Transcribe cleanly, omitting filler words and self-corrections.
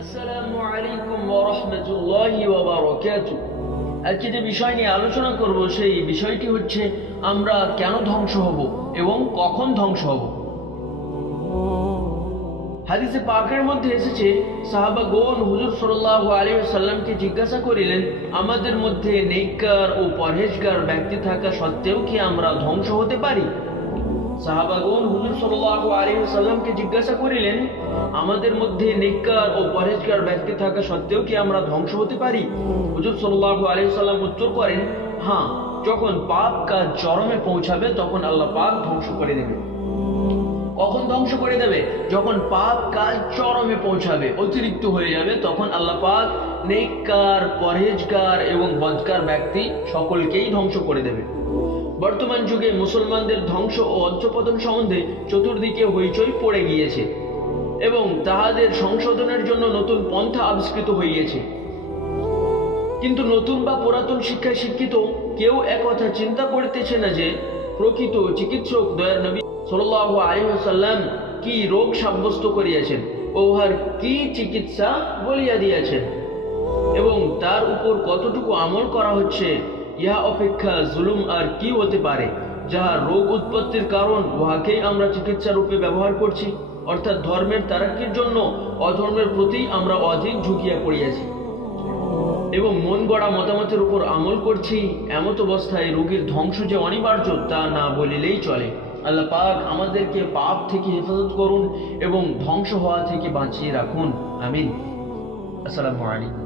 আসসালামু আলাইকুম ওয়া রাহমাতুল্লাহি ওয়া বারাকাতুহু। আজকে যে বিষয় নিয়ে আলোচনা করব সেই বিষয়টি হচ্ছে আমরা কেন ধ্বংস হব এবং কখন ধ্বংস হব। হাদিসে পাকের মধ্যে এসেছে, সাহাবাগণ হুজুর সাল্লাল্লাহু আলাইহি ওয়াসাল্লামকে জিজ্ঞাসা করিলেন, আমাদের মধ্যে নেককার ও পরহেজগার ব্যক্তি থাকা সত্ত্বেও কি আমরা ধ্বংস হতে পারি? সাহাবাগণ হুজুর সাল্লাল্লাহু আলাইহি ওয়াসাল্লামকে জিজ্ঞাসা করিলেন, আমাদের মধ্যে নেককার ও পরহেজগার ব্যক্তি থাকা সত্ত্বেও কি আমরা ধ্বংস হতে পারি? হুজুর সাল্লাল্লাহু আলাইহি ওয়াসাল্লাম উত্তর করেন, হ্যাঁ, যখন পাপ কাজ চরমে পৌঁছাবে তখন আল্লাহ পাক ধ্বংস করে দেবে। কখন ধ্বংস করে দেবে? যখন পাপ কাজ চরমে পৌঁছাবে, অতিরিক্ত হয়ে যাবে, তখন আল্লাহ পাক নেককার, পরহেজগার এবং বদকার ব্যক্তি সকলকেই ধ্বংস করে দেবে। বর্তমান যুগে মুসলমানদের ধ্বংস ও অধঃপতন সম্বন্ধে চতুর্দিকে হইচই পড়ে গিয়েছে এবং তাহাদের সংশোধনের জন্য নতুন পন্থা আবিষ্কৃত হইয়াছে। কিন্তু নতুন বা পুরাতন শিক্ষায় শিক্ষিত কেউ একথা চিন্তা করিতেছে না যে প্রকৃত চিকিৎসক দয়ার নবী সাল্লাল্লাহু আলাইহি ওয়াসাল্লাম কি রোগ সাব্যস্ত করিয়াছেন ও উহার কি চিকিৎসা বলিয়া দিয়াছেন এবং তার উপর কতটুকু আমল করা হচ্ছে, ইহা অপেক্ষা জুলুম আর কি হতে পারে। যাহা রোগ উৎপত্তির কারণ উহাকেই আমরা চিকিৎসা রূপে ব্যবহার করছি, অর্থাৎ ধর্মের তারাক্কির জন্য অধর্মের প্রতি আমরা অধিক ঝুঁকিয়া পড়িয়াছি এবং মন গড়া মতামতের উপর আমল করছি। এমত অবস্থায় রোগীর ধ্বংস যে অনিবার্য তা না বলিলেই চলে। আল্লাহ পাক আমাদেরকে পাপ থেকে হেফাজত করুন এবং ধ্বংস হওয়া থেকে বাঁচিয়ে রাখুন। আমিন। আসসালামু আলাইকুম।